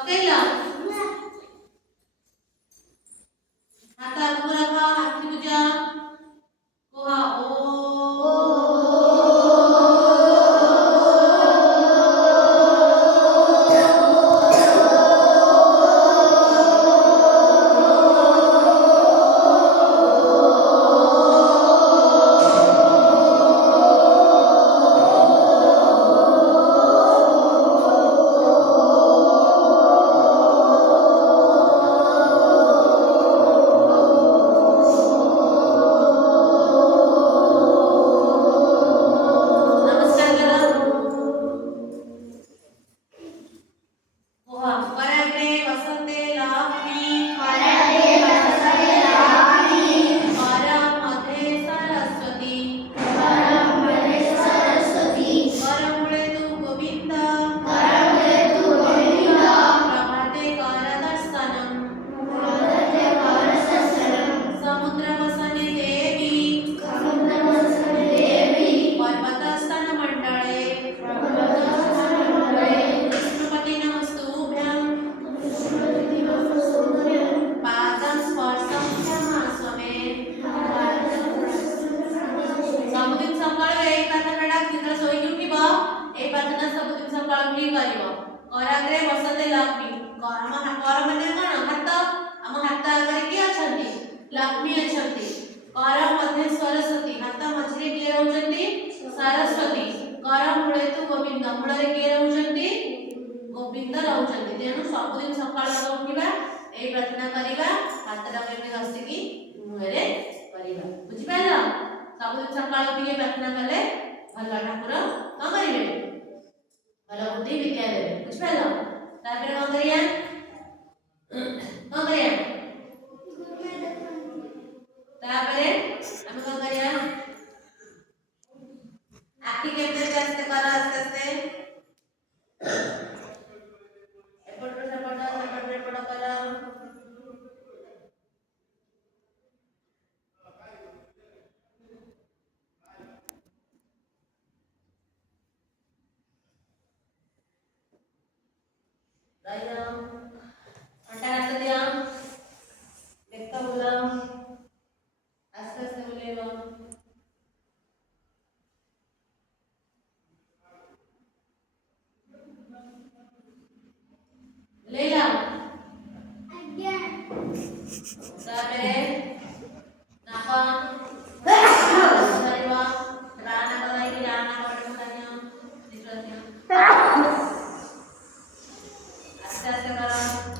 पकड़ला हाथ आगू रखा हाथ पूजा कोहा कराग्रे बसते लक्ष्मी कर माने कोन हाथ हम हाथ आगे के अछंती लक्ष्मी अछंती कर मध्ये सरस्वती हाथ मझरे के रहउचंती सरस्वती कर मूले तु गोविंद मूले के रहउचंती गोविंद रहउचंती तेनु सब दिन सकाळ उठिबा ए प्रार्थना करिबा हाथटा केते घसी की मुहरे करिबा बुझि पाइला सब दिन सकाळ उठिके प्रार्थना कले भला ठाकुर का करिवे भला बुद्धि विद्या देवे बुझि पाइला तापर कोन करिया तापर हम कोन करिया आखि केते आस्ते कर आस्ते आस्ते एपट सेपट कर दाइना अंटा रास्ते दिया देखता बोला आस्ते आस्ते बोलेगा लेला आज्ञा तापरे नापा सरीवा राना बनाई की राना पड़े बतानिया दिसवानिया आस्ते आस्ते करो